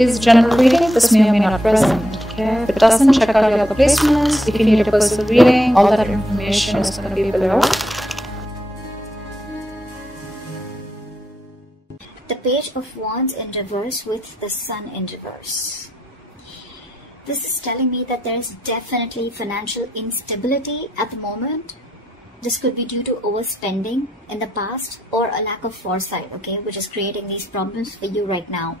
It is general reading. This may or may not present. Okay? If it doesn't, check out your other placements. If you need a personal reading, all that information is going to be below. The Page of Wands in reverse with the Sun in reverse. This is telling me that there is definitely financial instability at the moment. This could be due to overspending in the past or a lack of foresight, okay, which is creating these problems for you right now.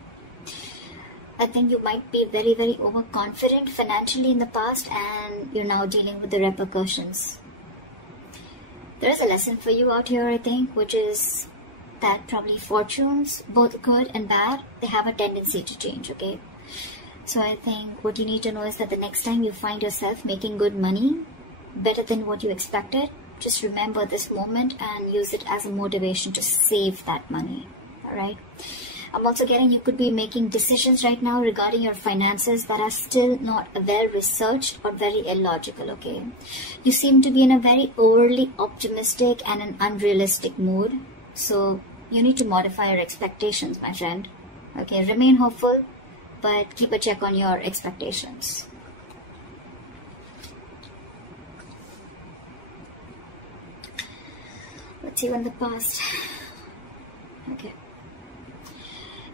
I think you might be very, very overconfident financially in the past and you're now dealing with the repercussions. There is a lesson for you out here, I think, which is that probably fortunes, both good and bad, they have a tendency to change, okay? So I think what you need to know is that the next time you find yourself making good money, better than what you expected, just remember this moment and use it as a motivation to save that money, all right? I'm also getting you could be making decisions right now regarding your finances that are still not well researched or very illogical, okay? You seem to be in a very overly optimistic and an unrealistic mood, so you need to modify your expectations, my friend, okay? Remain hopeful, but keep a check on your expectations. Let's see in the past. Okay.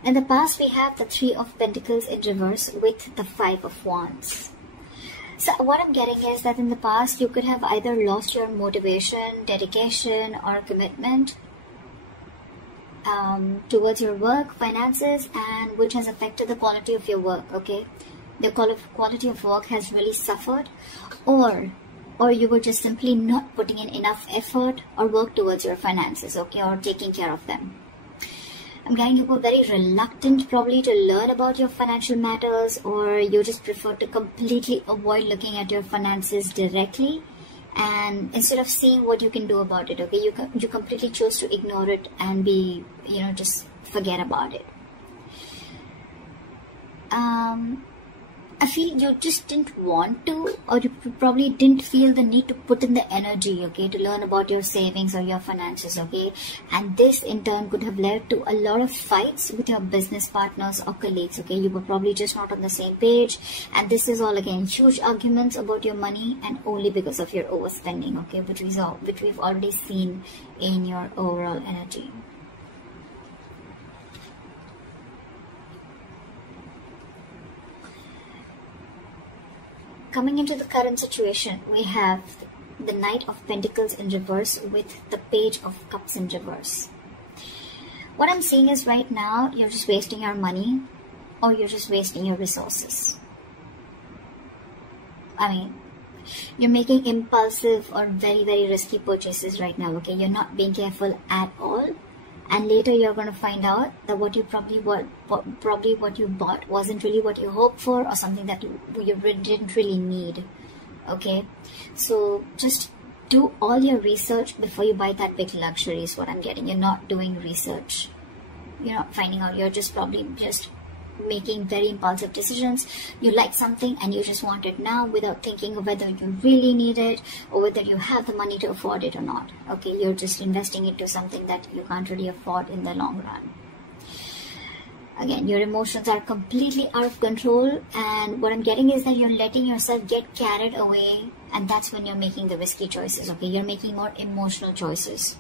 In the past, we have the Three of Pentacles in reverse with the Five of Wands. So what I'm getting is that in the past, you could have either lost your motivation, dedication, or commitment towards your work, finances, and which has affected the quality of your work, okay? The quality of work has really suffered, or you were just simply not putting in enough effort or work towards your finances, okay, or taking care of them. I'm getting you were very reluctant probably to learn about your financial matters, or you just prefer to completely avoid looking at your finances directly, and instead of seeing what you can do about it, okay, you completely chose to ignore it and be, you know, just forget about it. I feel you just didn't want to, or you probably didn't feel the need to put in the energy, okay, to learn about your savings or your finances, okay? And this in turn could have led to a lot of fights with your business partners or colleagues, okay? You were probably just not on the same page, and this is all again huge arguments about your money, and only because of your overspending, okay, which we've already seen in your overall energy. Coming into the current situation, we have the Knight of Pentacles in reverse with the Page of Cups in reverse. What I'm seeing is right now, you're just wasting your money or you're just wasting your resources. I mean, you're making impulsive or very, very risky purchases right now, okay? You're not being careful at all. And later you're going to find out that what you what you bought wasn't really what you hoped for, or something that you didn't really need, okay? So just do all your research before you buy that big luxury is what I'm getting. You're not doing research. You're not finding out. You're just probably just making very impulsive decisions. You like something and you just want it now without thinking of whether you really need it or whether you have the money to afford it or not, okay? You're just investing into something that you can't really afford in the long run. Again, your emotions are completely out of control, and what I'm getting is that you're letting yourself get carried away, and that's when you're making the risky choices, okay? You're making more emotional choices.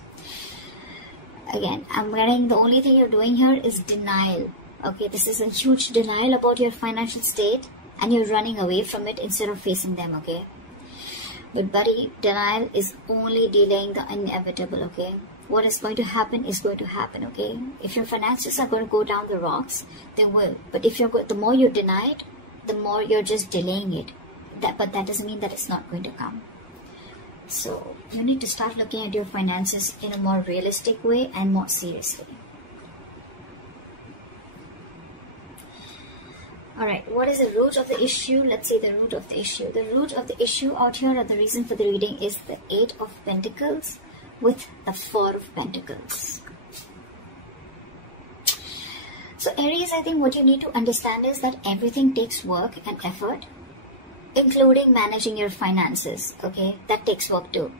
Again, I'm getting the only thing you're doing here is denial. Okay, this is a huge denial about your financial state, and you're running away from it instead of facing them, okay? But buddy, denial is only delaying the inevitable, okay? What is going to happen is going to happen, okay? If your finances are going to go down the rocks, they will. But if the more you deny it, the more you're just delaying it. But that doesn't mean that it's not going to come. So you need to start looking at your finances in a more realistic way and more seriously. Alright, what is the root of the issue? Let's see the root of the issue. The root of the issue out here, or the reason for the reading, is the Eight of Pentacles with the Four of Pentacles. So Aries, I think what you need to understand is that everything takes work and effort, including managing your finances, okay? That takes work too.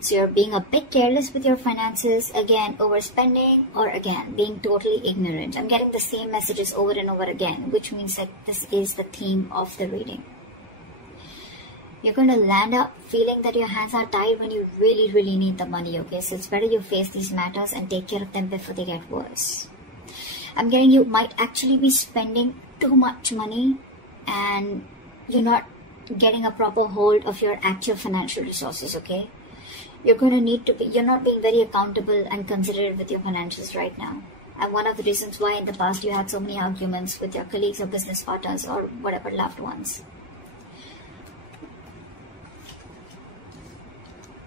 So you're being a bit careless with your finances, again overspending, or again being totally ignorant. I'm getting the same messages over and over again, which means that this is the theme of the reading. You're going to land up feeling that your hands are tied when you really, really need the money, okay? So it's better you face these matters and take care of them before they get worse. I'm getting you might actually be spending too much money and you're not getting a proper hold of your actual financial resources, okay? You're going to need to be, you're not being very accountable and considerate with your finances right now. And one of the reasons why in the past you had so many arguments with your colleagues or business partners or whatever loved ones.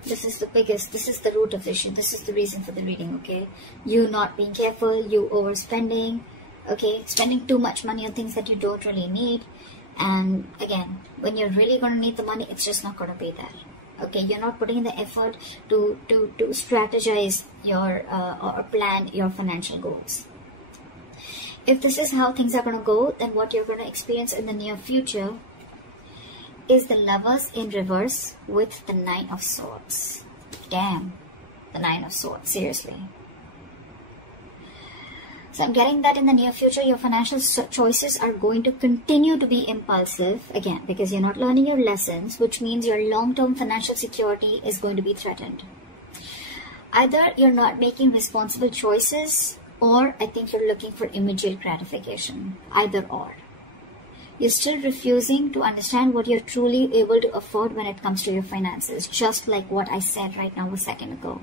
This is the biggest, this is the root of the issue. This is the reason for the reading, okay? You not being careful, you overspending, okay? Spending too much money on things that you don't really need. And again, when you're really going to need the money, it's just not going to be there. Okay, you're not putting in the effort to strategize your or plan your financial goals. If this is how things are going to go, then what you're going to experience in the near future is the Lovers in reverse with the Nine of Swords. Damn, the Nine of Swords, seriously. So I'm getting that in the near future, your financial choices are going to continue to be impulsive, again, because you're not learning your lessons, which means your long-term financial security is going to be threatened. Either you're not making responsible choices, or I think you're looking for immediate gratification. Either or. You're still refusing to understand what you're truly able to afford when it comes to your finances, just like what I said right now a second ago.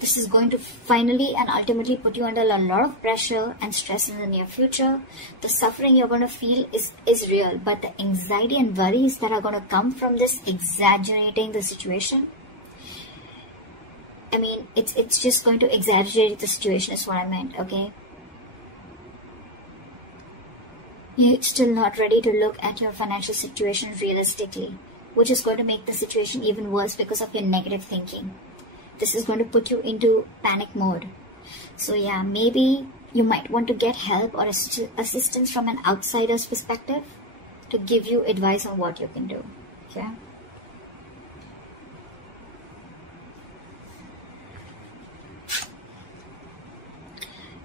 This is going to finally and ultimately put you under a lot of pressure and stress in the near future. The suffering you're going to feel is real, but the anxiety and worries that are going to come from this exaggerating the situation, I mean, it's just going to exaggerate the situation is what I meant, okay? You're still not ready to look at your financial situation realistically, which is going to make the situation even worse because of your negative thinking. This is going to put you into panic mode. So yeah, maybe you might want to get help or assistance from an outsider's perspective to give you advice on what you can do. Okay?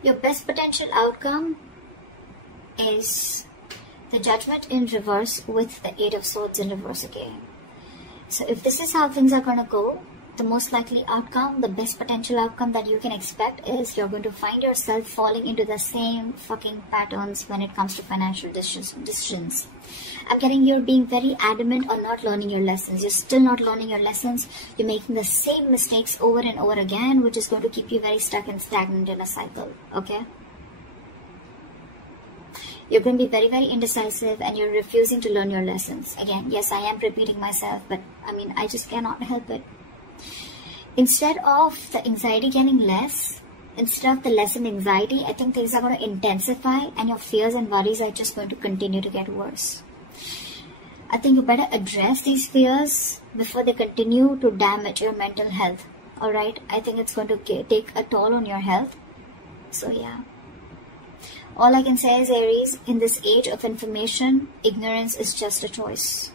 Your best potential outcome is the Judgment in reverse with the Eight of Swords in reverse again. So if this is how things are going to go, the most likely outcome, the best potential outcome that you can expect is you're going to find yourself falling into the same fucking patterns when it comes to financial decisions. I'm getting you're being very adamant on not learning your lessons. You're still not learning your lessons. You're making the same mistakes over and over again, which is going to keep you very stuck and stagnant in a cycle, okay? You're going to be very, very indecisive and you're refusing to learn your lessons. Again, yes, I am repeating myself, but I mean, I just cannot help it. Instead of the anxiety getting less, instead of the lessened anxiety, I think things are going to intensify and your fears and worries are just going to continue to get worse. I think you better address these fears before they continue to damage your mental health. Alright, I think it's going to take a toll on your health. So yeah. All I can say is, Aries, in this age of information, ignorance is just a choice.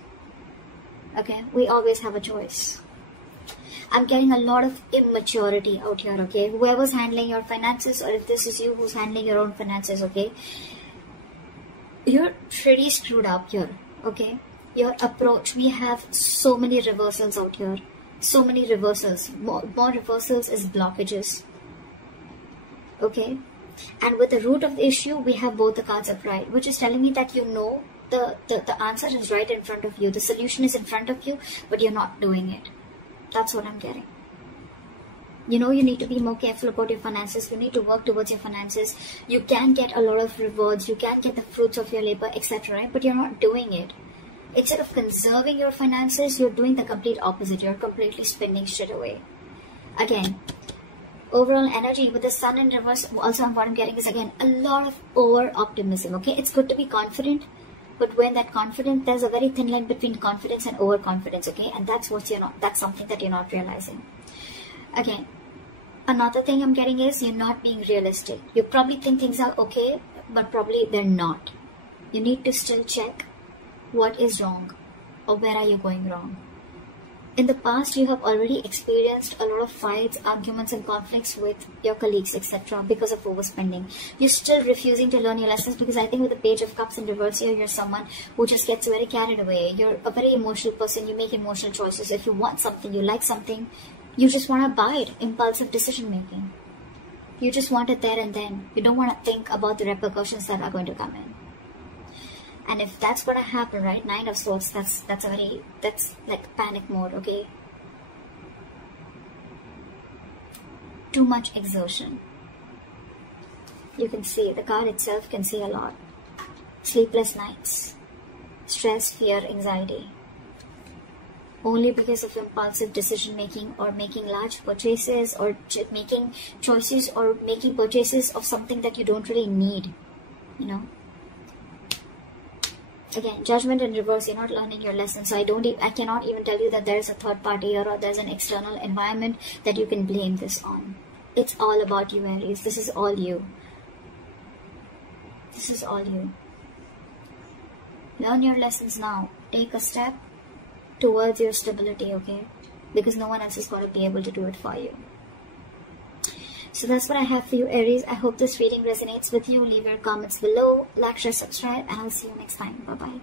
Okay, we always have a choice. I'm getting a lot of immaturity out here, okay? Whoever's handling your finances, or if this is you who's handling your own finances, okay? You're pretty screwed up here, okay? Your approach, we have so many reversals out here. So many reversals. More reversals is blockages, okay? And with the root of the issue, we have both the cards upright, which is telling me that you know the answer is right in front of you. The solution is in front of you, but you're not doing it. That's what I'm getting. You know you need to be more careful about your finances. You need to work towards your finances. You can get a lot of rewards. You can get the fruits of your labor, etc. Right? But you're not doing it. Instead of conserving your finances, you're doing the complete opposite. You're completely spending shit away. Again, overall energy with the Sun in reverse, also what I'm getting is, again, a lot of over-optimism. Okay, it's good to be confident. But when that confidence, there's a very thin line between confidence and overconfidence, okay? And that's what you're not, that's something that you're not realizing. Again, another thing I'm getting is you're not being realistic. You probably think things are okay, but probably they're not. You need to still check what is wrong or where are you going wrong. in the past you have already experienced a lot of fights, arguments and conflicts with your colleagues, etc. because of overspending. You're still refusing to learn your lessons because I think with the Page of Cups in reverse here, you're someone who just gets very carried away. You're a very emotional person. You make emotional choices. If you want something, you like something, you just want to buy it. Impulsive decision making. You just want it there and then. You don't want to think about the repercussions that are going to come in. And if that's going to happen, right, 9 of Swords, that's like panic mode, okay? Too much exertion. You can see, the card itself can say a lot. Sleepless nights. Stress, fear, anxiety. Only because of impulsive decision making or making large purchases or making choices or making purchases of something that you don't really need, you know? Again, Judgment in reverse, you're not learning your lesson. So I cannot even tell you that there's a third party here or there's an external environment that you can blame this on. It's all about you, Aries. This is all you. This is all you. Learn your lessons now. Take a step towards your stability, okay? Because no one else is going to be able to do it for you. So that's what I have for you, Aries. I hope this reading resonates with you. Leave your comments below, like, share, subscribe, and I'll see you next time. Bye-bye.